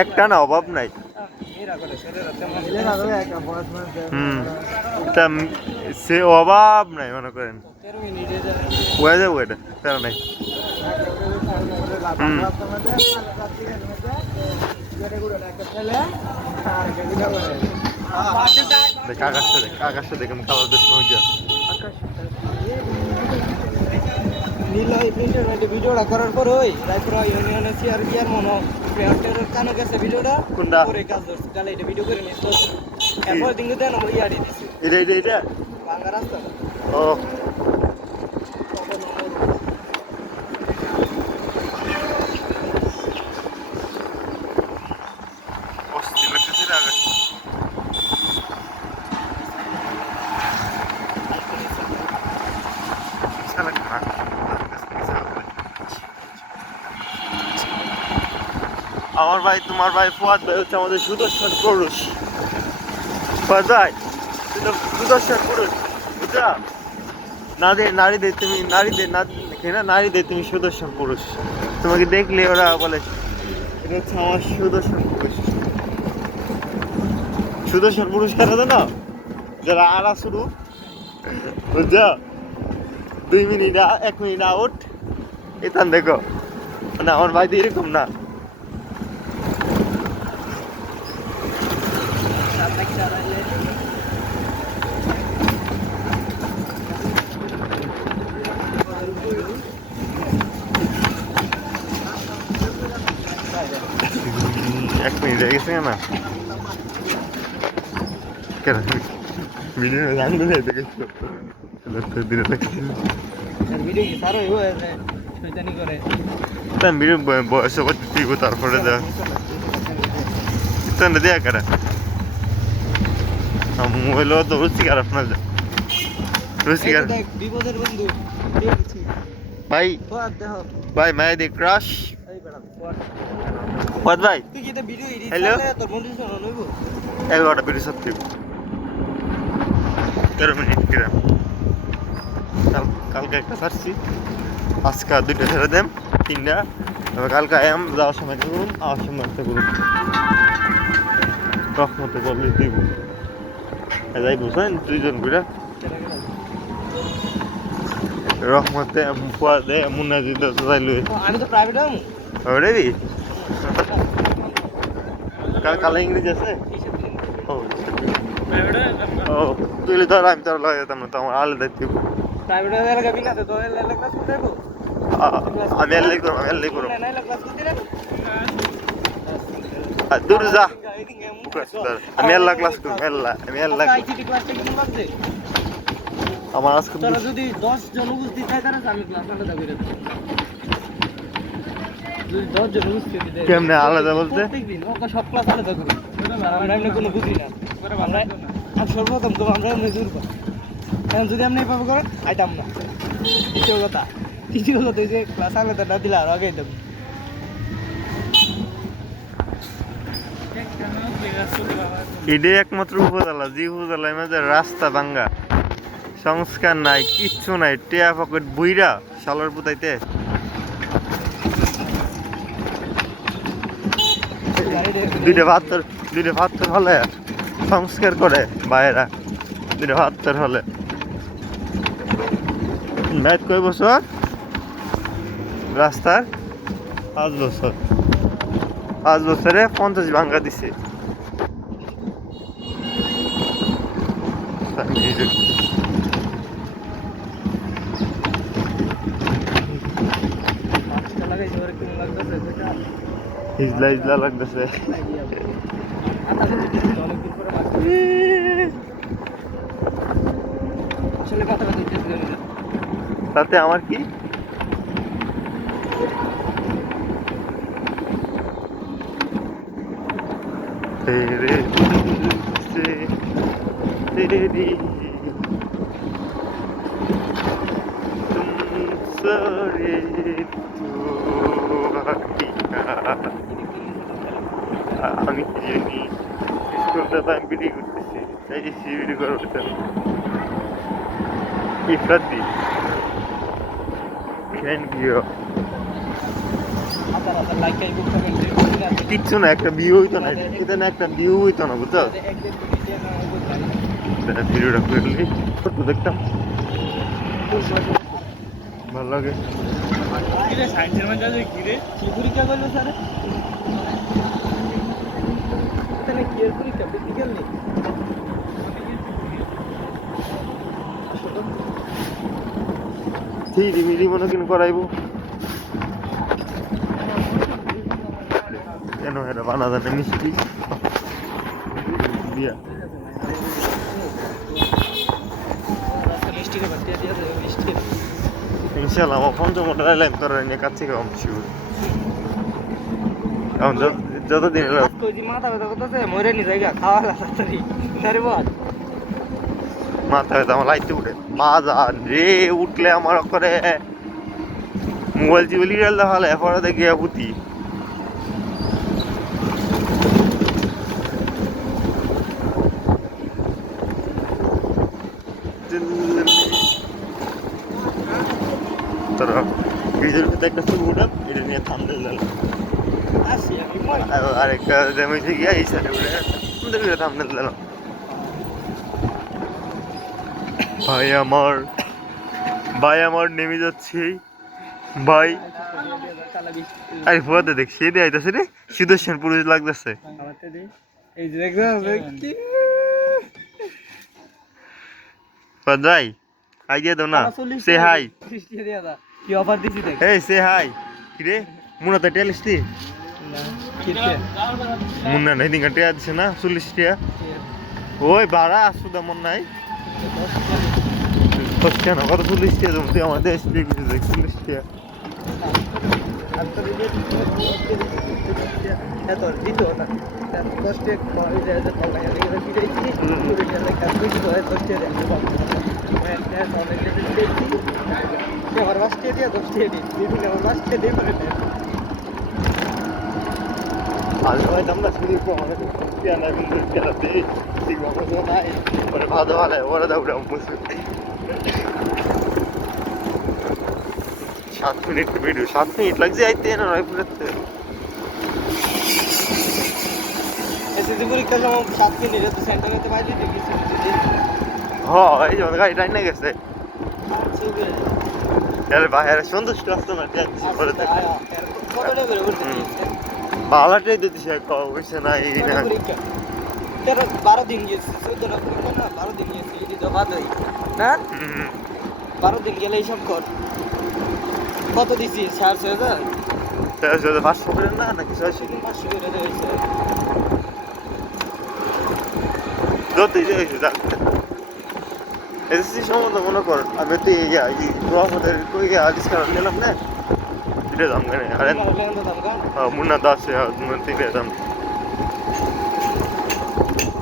একটা না অভাব নাই। হুম তা সে অভাব নাই মনে করেন। হয়ে যাব এটা তারা নাই। দেখ আকাশটা দেখ আকাশটা দেখে আমি কালো দেখতে হয়ে যা নীল ইন্টারনেটে ভিডিওটা করার পর ওই রায়পুরা ইউনিয়নে চেয়ার গিয়ার মনো প্রেয়ারের কানে গেছে ভিডিওটা কোনটা? পরে কাজ ধরছে তাহলে এটা ভিডিও করে নিস এরপর দিন দেন আমরা ইয়ারি দিছি। এটা এটা এটা? রাস্তা। ও অস্থির লাগতেছে রে আকাশ শালা খারাপ। আমার ভাই, তোমার ভাই ফুয়াদ ভাই হচ্ছে আমাদের সুদর্শন পুরুষ। ফুয়াদ ভাই সুদর্শন পুরুষ, বুঝলা? নারী, নারীদের তুমি, নারীদের না না, নারীদের তুমি সুদর্শন পুরুষ। তোমাকে দেখলে ওরা বলে, এটা হচ্ছে আমার সুদর্শন পুরুষ। সুদর্শন পুরুষ কেন জানো? যারা আড়া শুরু বুঝছ দুই মিনিট এক মিনিট আউট। এতান দেখো। মানে আমার ভাই তো এরকম না। এক মিনিট হয়ে গেছে না কেন ভিডিও জানলে না দেখেছ দিনে লাগছে ভিডিও কি সারো হইব শয়তানি করে তার ভিডিও বয়স করতে দিব তারপরে যা ইতান দেয়া করে মোবাইল তো রুচি খারাপ না যা রুচি এই তো খারাপ দেখ বিপদের বন্ধু দেখছি ভাই ফুয়াদ দেখ ভাই মায়েদের ক্রাশ এই বেড়া পদ ভাই। তুই কি ভিডিও এডিট? করলে তোর বন্ধু শোনা নইব? এগারোটা বেরিয়ে সত্যি তেরো মিনিট কাল কালকে একটা ছাড়ছি। আজকে দুইটা ছেড়ে দেম তিনটা। কালকে আয়াম যাওয়ার সময় একটা করুন আওয়ার সময় একটা করুন রহমতে করলে দিব। যাই বুঝলেন দুইজন ঘুরে রহমতে ফুয়াদে মুন্নাজিদ যাই লুই আমি তো প্রাইভেট রেডি কাল ইংরেজি আছে? ও ও তুই ধর আমি তোর লগে যেতাম না তো আমার আলাদা দিব। প্রাইভেট এলাকা বিনা তো এলাকা ক্লাস করতে দেবো আমি এলে করব আমি করব। না এলাকা ক্লাস করতে দেবো দূর যা। আমি এল্লা ক্লাস করব এল্লা আমি এল্লা আইসিটি ক্লাসটা কেমন লাগছে আমার আজকে যদি দশ জন উপস্থিত থাকে তাহলে আমি ক্লাস আলাদা করে দেবো যদি দশ জন উপস্থিত থাকে কেমনে আলাদা বলতে? সব ক্লাস আলাদা করি। আমরা এমনি কোনো বুঝি না। আমরা সর্বপ্রথম তো আমরা এমনি জোর পাই এখন যদি আপনি এভাবে করেন আইতাম না। দ্বিতীয় কথা। তৃতীয় কথা যে ক্লাস আলাদা না দিলে আরও আগে আইতাম এটাই একমাত্র উপজেলা যে উপজেলায় মাঝে রাস্তা ভাঙ্গা। সংস্কার নাই কিচ্ছু নাই টেয়া পকেট বুইরা শালার পুতাইতে। দুইটা ভাত্তর দুইটা ভাত্তর হলে সংস্কার করে বাইরা। দুইটা ভাত্তর হলে। ম্যাচ কয় বছর? রাস্তার পাঁচ বছর। পাঁচ বছরে পঞ্চাশ ভাঙ্গা দিছে। লাগাইছে ওরা কেমন লাগতেছে সেটা হিজলা হিজলা লাগতেছে অনেকদিন পরে লাগছে আসলে কথা কথা দিতে তাতে আমার কি तेरे दिल से तेरी तुम सरे আমি স্কুলটা তো আমি করতেছি? তাই যে করে উঠতাম বুক করেন কিচ্ছু না একটা ভিউ হইতো না এটা না একটা ভিউ হইতো না বুঝছ ভিডিওটা করলি দেখতাম ভালো লাগে কিরে সায়েন্সের মধ্যে আছে কিরে? কি পরীক্ষা করল স্যার এখানে কি? এর পরীক্ষা প্র্যাকটিক্যাল নেই। থ্রি মিলি মনে কিন করাইবো। কেন এটা বানা জানে মিষ্টি। দিয়া। মিষ্টি ইনশাল্লাহ আমার পঞ্চম ওটা লাইন তোর নিয়ে কাছ থেকে আমি শিওর এখন যত- যতদিন এলো মাথা ব্যথা করতেছে মরে নি জায়গা খাওয়া তাড়াতাড়ি মাথা ব্যথা আমার লাইতে উঠে মাজা রে উঠলে আমার করে মোবাইল চিবলি গেল তাহলে পরে দেখি পুতি তোরা ভিডিওর ভিতরে একটা শুরু উঠাম এটা নিয়ে থামতে দিলাম আসি আমি মরে আরেকটা ড্যামেজে গিয়া এই সাইডে উঠে থামতে দিলাম ভাই আমার ভাই আমার নেমে যাচ্ছে। ভাই আরে ফুয়াতে দেখ সে দিয়ে আইতাছে রে। সুদর্শন পুরুষ লাগতেছে। যাই। আইডিয়া দাও না। সে হাই কি অফার দিছি দেখ। এই সে হাই কি রে? মুনাতে কিতে মুন্না নাই দিন টিয়া দিছে না? চল্লিশ টিয়া? ওই বাড়া আসুদা মন নাই। হচ্ছে না কত চল্লিশ টিয়া জমতে আমাদের স্প্রে চল্লিশ টিয়া। এত দিত না কষ্টে করে যায় যে কল লাগে দেখে দিয়েছি পুরো গেলে কাজ করে হয় কষ্টে দেয় আমার বাসকে দিয়ে বিভিন্ন আমার বাসকে দিয়ে ভাই আমরা শুরু করব না টিয়া দিই ঠিক মতো নাই পরে ভালো ভালো ওরা দাও উড়াম বসে সাত মিনিট ভিডিও সাত মিনিট লাগছে আইতে না রায়পুরেতে এসএসসি পরীক্ষা সময় সাত দিন এটা তো সেন্টারেতে বাইরে দেখেছি হ এই যে গাড়ি টাইনে গেছে তাহলে বাইরে সন্তুষ্ট আসতো না পরে কতটা করে করতে বালাটাই দিতে সে কইছে না এই না বারো দিন গেছি চোদ্দটা পরীক্ষা না বারো দিন গেছি এটি তো বাদ হই না? বারো দিন গেলে এইসব কর। কত দিছি? চার ছয় হাজার? তাহলে যদি পাঁচশো করে না নাকি ছয়শো সেদিন পাঁচশো করে যতই হয়েছে এসএসসি সম্বন্ধে মনে কর আমি তো ইয়া ইয়া ডিসকাউন্ট নিলাম না? এটা দাম কেন আরে মুন্না দাস তিনে দাম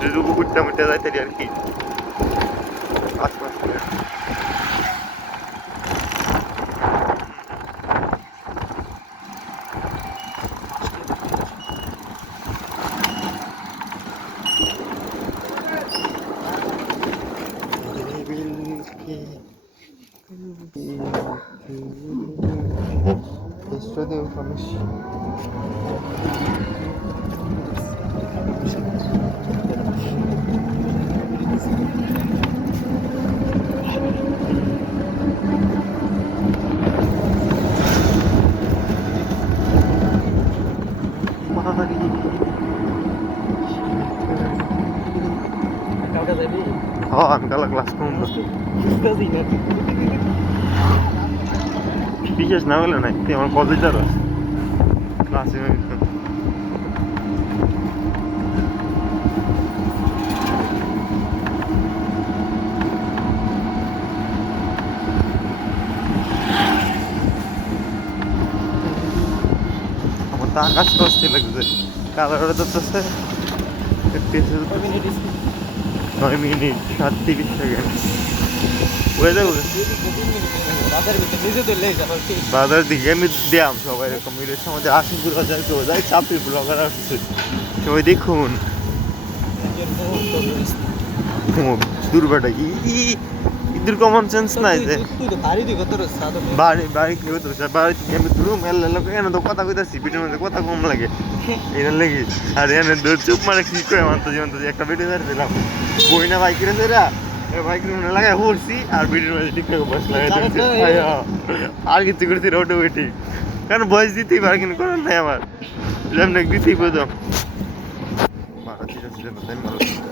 যদি কুকুরটা মিটে যায় তাহলে আর কি আশপাশ করে Yesterday konuş. Mari. কাউকে যাবি হ্যাঁ আমি কালা ক্লাস করব বুঝতেছি না বিশেষ না হলে নাই। তুই আমার কলেজার আছে আকাশ কষ্টে লাগছে। কালার তো নয় মিনিট, সাত তিরিশ সেকেন্ড। কি বাজার দিকে আমি দিয়াম সবাই এরকম ভিডিওর সমাজে আশিপুর হাজার কেউ যায় চাপড়ি ব্লগার আসছে। সবাই দেখুন। দুর্বাটা ই, ইদুর কমন সেন্স নাই যে। বাড়ি বাড়ি কি হতো বাড়ি আমি রুম এলে এনে তো কথা কইতাছি, ভিডিওর মধ্যে কথা কম লাগে। এর লাগি, আর এনে দৌড় চুপ মারে কি করে মানতো জীবন একটা ভিডিও দিলাম। বই না বাইক রে সেরা বাইক রুমে লাগাই পড়ছি আর ভিডিওর ঠিক করে বস লাগাই আর কিছু করছি অটোমেটিক কারণ বয়স দিতেই পারে কিন্তু করার নাই আমার যেমন দিতেই প্রথম মারা ঠিক আছে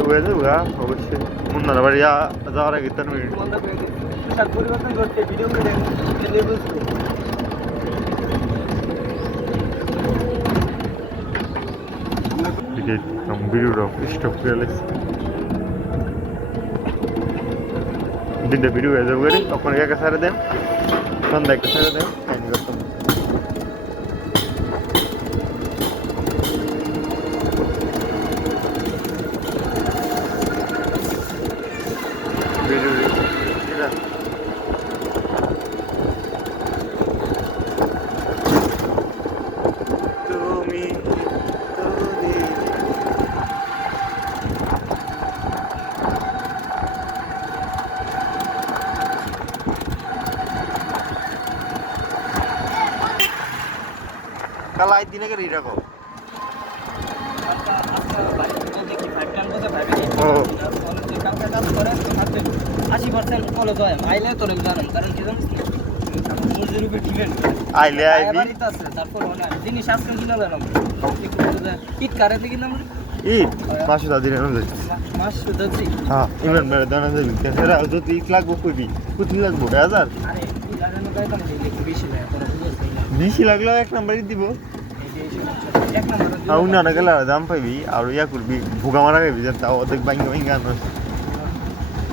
হয়ে যাবে গা অবশ্যই মুন্নার বাড়ি যাওয়ার আগে পোশাক ভিডিও করে ভিডিওটা স্টপ করে লাগছে তিনটা ভিডিও হয়ে যাবে তখন একা সারে দেন সন্ধ্যা একটা সারে দেন ফাইন করতাম ভিডিও এটা তুমি তোদের কাল আই দিনে করে এরকম ও আশি পার্সেন্ট ফলো হয় মাইলে তোর জানেন আইলে জিনিস আজকে কিনা কারে মাস শুধু হ্যাঁ ইমরান বেড়ে দানা যদি ইট লাগবো কইবি কোথায় লাগবো হাজার আরে লাগানো গাইতাম বেশি লাগে কোনো বুঝছ না বেশি লাগলেও এক নাম্বারই দিব। গেলে আর দাম পাইবি আর ইয়া করবি ভুগা মারা খাবি যে তাও অর্ধেক ভাঙ্গা ভাঙ্গা আনো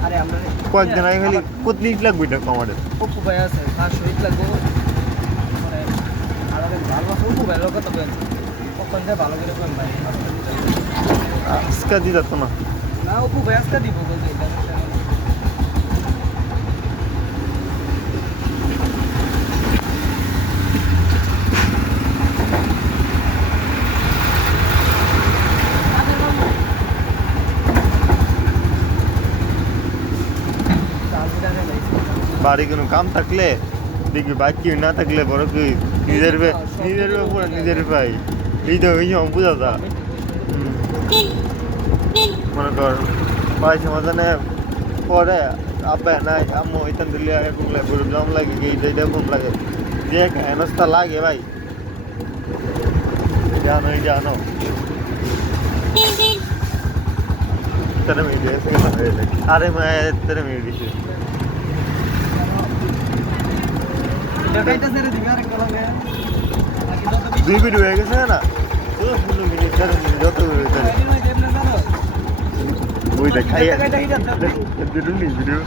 আরে আমরা কয়েকদিন আগে খালি কত ইট লাগবে এটা কমারের অপু ভাই আছে লাগবো। মানে ভালো আছে অপু ভাই লোক তো কখন যায় ভালো করে কোন ভাই। আজকা দি যাতো না। না অপু ভাই আজকে দিব বলতে এটা বাড়ি কোনো কাম থাকলে দেখবি বাইক কেউ না থাকলে বড় কি নিজের নিজের পুরো নিজের ভাই ওই সময় বুঝা যা। মনে কর পাই সমাধানে পরে আব্বা নাই আম্মু ইতান দিলে এরকম লাগে গরু জম লাগে এই এইটা কম লাগে। যে হেনস্থা লাগে ভাই। জানো এই জানো। তেরো মিনিট হয়েছে আরে মা তেরো মিনিট দিছে দেখাইতে ছেড়ে দিবি আরেক কলমে বাকি যত দুই মিনিট হয়ে গেছে না? যত ওই দেখাই ভিডিও